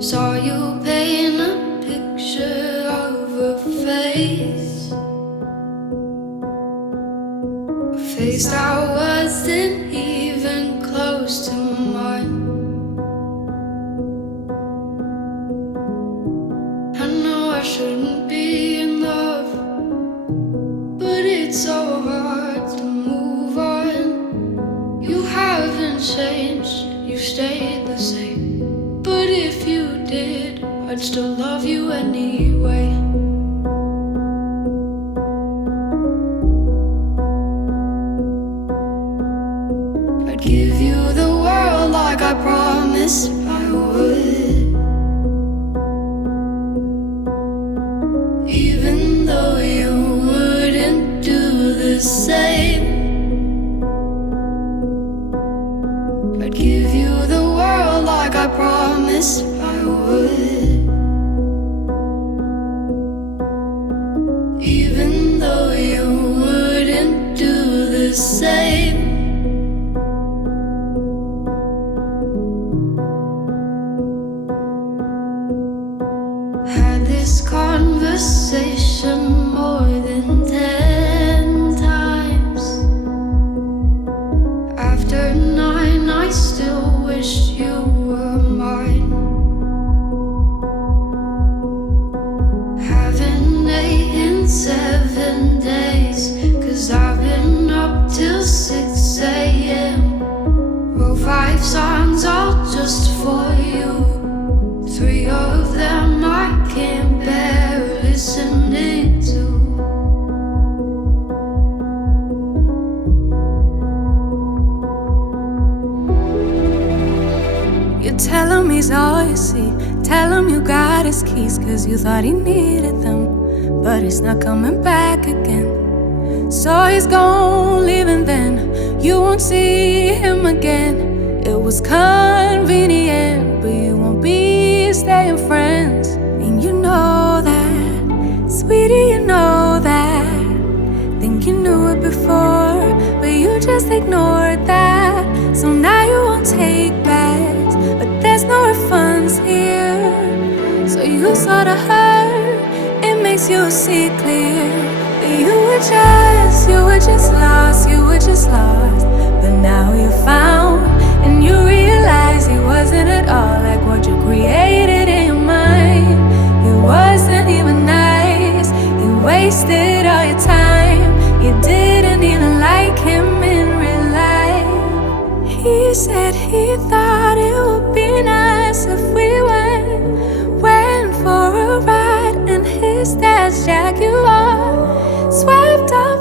Saw you paint a picture of a face, a face that wasn't even close to mine. I know I shouldn't be in love, but it's so hard to move on. You haven't changed, you stayed the same. But if you did, I'd still love you anyway. I'd give you the world like I promised I would, even though you wouldn't do the same. I'd give you the world like I promised I would, even though you wouldn't do the same. Had this conversation more than 10 times. After 9 I still wish you were mine. Haven't ate in 7 days, 'cause I've been up till 6 a.m. Wrote 5 songs all just for you. 3 of them I can't bear listening to. You tell him he's all you see. Tell him you got his keys, 'cause you thought he needed them, but he's not coming back again. So he's gone, leaving then. You won't see him again. It was convenient, but you won't be staying friends. And you know that, sweetie, you know that. Think you knew it before, but you just ignored that. So now you won't take backs, but there's no refunds here. So you sort of hurt, it makes you see clear. But you were just lost, you were just lost. But now you found, and you realize he wasn't at all like what you created in your mind. He wasn't even nice, he wasted all your time. You didn't even like him in real life. He said he thought it would be nice if we went for a ride in his dad's Jaguar, swept up